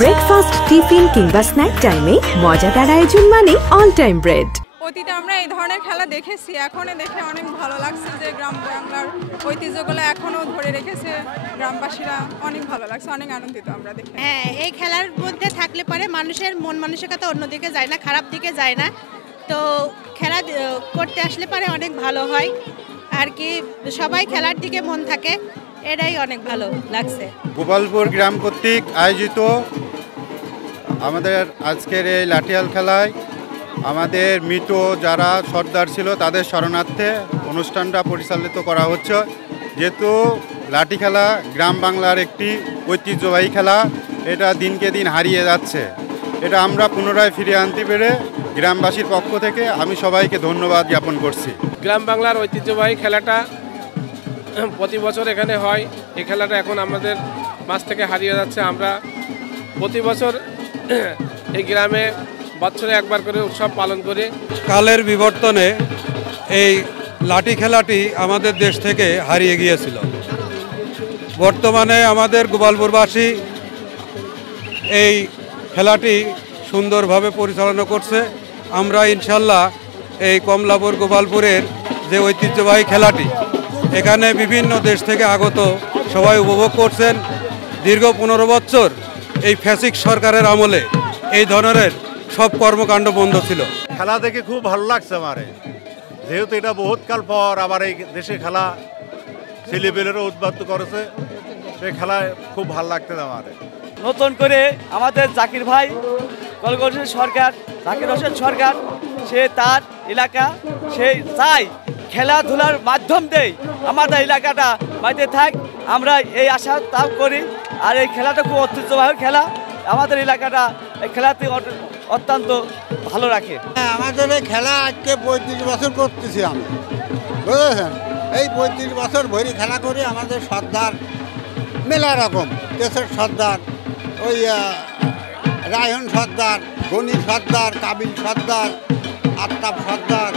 Breakfast, tiffin কিংবা snack টাইমে মজাদার আয়োজন মানে অল টাইম ব্রেড। অতীতে আমরা এই ধরনের খেলা দেখেছি, এখন দেখে অনেক ভালো লাগছে যে গ্রাম বাংলার ঐতিহ্যগুলো এখনো ধরে রেখেছে গ্রামবাসীরা। অনেক ভালো লাগছে, অনেক আনন্দিত আমরা দেখে। হ্যাঁ, এই খেলার মধ্যে থাকলে পরে মানুষের মন মানসিকতা অন্যদিকে যায় না, খারাপ দিকে যায় না। তো খেলা করতে আসলে পরে অনেক ভালো হয় আর কি, সবাই খেলার দিকে মন থাকে, এটাই অনেক ভালো লাগছে। গোপালপুর গ্রাম কর্তৃক আয়োজিত আমাদের আজকের এই লাঠিয়াল খেলায় আমাদের মৃত যারা সর্দার ছিল তাদের স্মরণার্থে অনুষ্ঠানটা পরিচালিত করা হচ্ছে। যেহেতু লাঠি খেলা গ্রাম বাংলার একটি ঐতিহ্যবাহী খেলা, এটা দিনকে দিন হারিয়ে যাচ্ছে। এটা আমরা পুনরায় ফিরিয়ে আনতে পেরে গ্রামবাসীর পক্ষ থেকে আমি সবাইকে ধন্যবাদ জ্ঞাপন করছি। গ্রাম বাংলার ঐতিহ্যবাহী খেলাটা প্রতি বছর এখানে হয়। এই খেলাটা এখন আমাদের মাঝ থেকে হারিয়ে যাচ্ছে। আমরা প্রতি বছর এই গ্রামে বছরে একবার করে উৎসব পালন করি। কালের বিবর্তনে এই লাঠি খেলাটি আমাদের দেশ থেকে হারিয়ে গিয়েছিল। বর্তমানে আমাদের গোপালপুরবাসী এই খেলাটি সুন্দরভাবে পরিচালনা করছে। আমরা ইনশাল্লাহ এই কমলাপুর গোপালপুরের যে ঐতিহ্যবাহী খেলাটি এখানে বিভিন্ন দেশ থেকে আগত সবাই উপভোগ করছেন। দীর্ঘ 15 বছর এই ফ্যাসিস্ট সরকারের আমলে এই ধরনের সব কর্মকাণ্ড বন্ধ ছিল। খেলা দেখে খুব ভালো লাগছে আমার, যেহেতু এটা বহুত কাল পর আবার এই দেশে খেলা ছেলেপেলেরও উদ্বুদ্ধ করেছে, এই খেলায় খুব ভালো লাগতেছে আমার। নতুন করে আমাদের জাকির ভাই কলকাতা সরকার, জাকির হোসেন সরকার, সে তার এলাকা সে চাই খেলাধুলার মাধ্যম দেয় আমাদের এলাকাটা বাইতে থাক, আমরা এই আশা তাও করি। আর এই খেলাটা খুব ঐতিহ্যবাহী খেলা, আমাদের এলাকাটা এই খেলাতে অত্যন্ত ভালো রাখে। আমাদের এই খেলা আজকে 35 বছর করতেছি আমি, বুঝেছেন। এই 35 বছর ভরি খেলা করি। আমাদের সর্দার মেলা রকম, দেশের সর্দার, ওই রায়ন সর্দার, গনি সর্দার, কাবিল সর্দার, আফতাব সর্দার,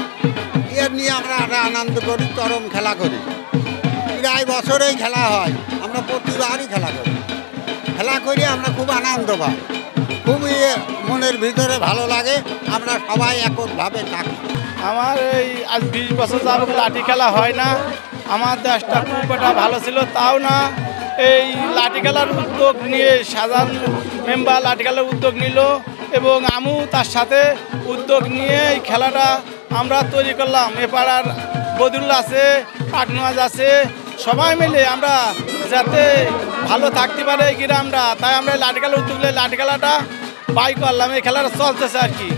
এর নিয়ে আমরা আনন্দ করি, চরম খেলা করি। প্রায় বছরেই খেলা হয়, আমরা প্রতিবারই খেলা করি। খেলা করি আমরা খুব আনন্দ পাই, খুবই মনের ভিতরে ভালো লাগে, আমরা সবাই এককভাবে থাকি। আমার এই আজ 20 বছর যাবত লাঠি খেলা হয় না। আমার দেশটা খুব একটা ভালো ছিল, তাও না এই লাঠি খেলার উদ্যোগ নিয়ে সাধারণ মেম্বার লাঠি খেলার উদ্যোগ নিল এবং আমিও তার সাথে উদ্যোগ নিয়ে এই খেলাটা আমরা তৈরি করলাম। এ পাড়ার বদরুল আছে, পাটনাজ আছে, সবাই মিলে আমরা যাতে ভালো থাকতে পারে এই গ্রামটা, তাই আমরা লাঠি খেলার উদ্যোগ নিয়ে লাঠি খেলাটা বাই করলাম। এই খেলাটা চলতেছে আর কি।